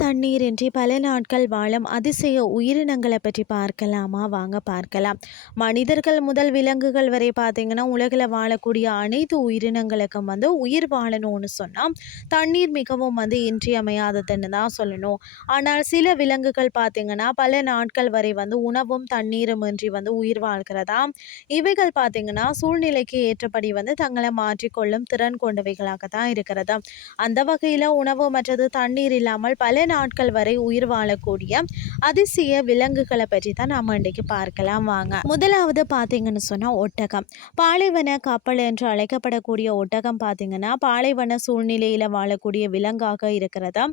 தண்ணீரின்றி பல நாட்கள் வாழும் அதிசய உயிரினங்களை பற்றி பார்க்கலாமா? வாங்க பார்க்கலாம். மனிதர்கள் முதல் விலங்குகள் வரை பார்த்தீங்கன்னா உலகில் வாழக்கூடிய அனைத்து உயிரினங்களுக்கும் வந்து உயிர் வாழணும்னு சொன்னால் தண்ணீர் மிகவும் வந்து இன்றியமையாததுன்னு தான் சொல்லணும். ஆனால் சில விலங்குகள் பார்த்தீங்கன்னா பல நாட்கள் வரை வந்து உணவும் தண்ணீரும் இன்றி வந்து உயிர் வாழ்கிறதா? இவைகள் பார்த்தீங்கன்னா சூழ்நிலைக்கு ஏற்றபடி வந்து தங்களை மாற்றிக்கொள்ளும் திறன் கொண்டவைகளாக தான் இருக்கிறது? அந்த வகையில் உணவு மற்றது தண்ணீர் இல்லாமல் பல நாட்கள் வரை உயிர் வாழக்கூடிய அதிசய விலங்குகளை பற்றி தான் நாம் இன்றைக்கு பார்க்கலாம். வாங்க. முதலாவது பார்த்தீங்கன்னு சொன்னால் ஒட்டகம். பாலைவன கப்பல் என்று அழைக்கப்படக்கூடிய ஒட்டகம் பார்த்தீங்கன்னா பாலைவன சூழ்நிலையில் வாழக்கூடிய விலங்காக இருக்கிறதா?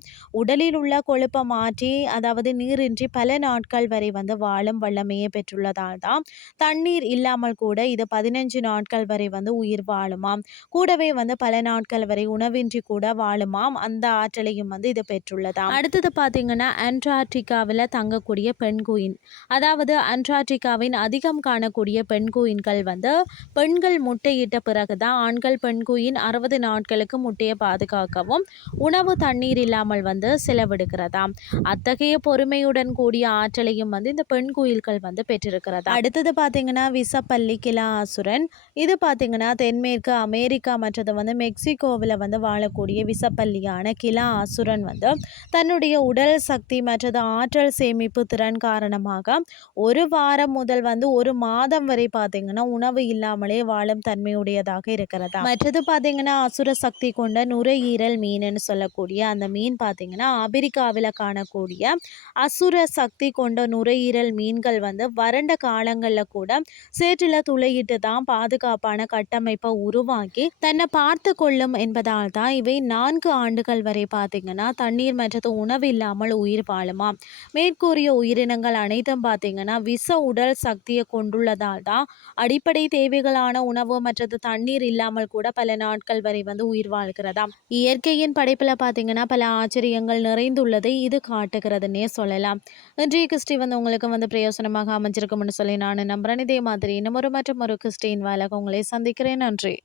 உடலில் உள்ள கொழுப்பை மாற்றி அதாவது நீரின்றி பல நாட்கள் வரை வந்து வாழும் வல்லமையை பெற்றுள்ளதால் தான் தண்ணீர் இல்லாமல் கூட இது பதினஞ்சு நாட்கள் வரை வந்து உயிர் வாழுமாம். கூடவே வந்து பல நாட்கள் வரை உணவின்றி கூட வாழுமாம். அந்த ஆற்றலையும் வந்து இது பெற்றுள்ளதாம். அடுத்தது பார்த்தீங்கன்னா அன்டார்டிகாவில் தங்கக்கூடிய பெண்குயின். அதாவது அன்டார்டிகாவின் அதிகம் காணக்கூடிய பெண்குயின்கள் வந்து பெண்கள் முட்டையிட்ட பிறகு தான் ஆண்கள் பெண்குயின் அறுபது நாட்களுக்கு முட்டையை பாதுகாக்கவும் உணவு தண்ணீர் இல்லாமல் வந்து செலவிடுகிறதாம். அத்தகைய பொறுமையுடன் கூடிய ஆற்றலையும் வந்து இந்த பெண் குயில்கள் வந்து பெற்றிருக்கிறதா அடுத்தது பார்த்தீங்கன்னா விசப்பள்ளி கிலா அசுரன் இது பார்த்தீங்கன்னா தென்மேற்கு அமெரிக்கா மற்றது வந்து மெக்சிகோவில் வந்து வாழக்கூடிய விசப்பள்ளியான கிலா அசுரன் வந்து தன்னுடைய உடல் சக்தி மற்றது ஆற்றல் சேமிப்பு திறன் காரணமாக ஒரு வாரம் முதல் வந்து ஒரு மாதம் வரை பார்த்தீங்கன்னா உணவு இல்லாமலே வாழும் தன்மையுடையதாக இருக்கிறதா? மற்றது பார்த்தீங்கன்னா அசுர சக்தி கொண்ட நுரையீரல் மீன் சொல்லக்கூடிய அந்த மீன் பார்த்தீங்கன்னா ஆப்பிரிக்காவில் காணக்கூடிய அசுர சக்தி கொண்ட நுரையீரல் மீன்கள் வந்து வறண்ட காலங்களில் கூட சேற்றில் துளையிட்டு தான் பாதுகாப்பான கட்டமைப்பை உருவாக்கி தன்னை பார்த்து கொள்ளும் என்பதால் தான் இவை நான்கு ஆண்டுகள் வரை பார்த்தீங்கன்னா தண்ணீர் மற்றது உணவு இல்லாமல் உயிர் வாழுமா மேற்கூறிய உயிரினங்கள் அனைத்தும் பார்த்தீங்கன்னா விச உடல் சக்தியை கொண்டுள்ளதால் தான் அடிப்படை தேவைகளான உணவு மற்றது தண்ணீர் இல்லாமல் கூட பல நாட்கள் வரை வந்து உயிர் வாழ்கிறதாம். இயற்கையின் படைப்பில் பார்த்தீங்கன்னா பல ஆச்சரியங்கள் நிறைந்துள்ளதை இது காட்டுகிறதுனே சொல்லலாம். இன்றைய கிறிஸ்டி வந்து உங்களுக்கு வந்து பிரயோசனமாக அமைஞ்சிருக்கும்னு சொல்லி நான் நம்புறேன். இதே மாதிரி இன்னும் ஒரு மற்றும் ஒரு கிறிஸ்டின் வேலை உங்களை சந்திக்கிறேன். நன்றி.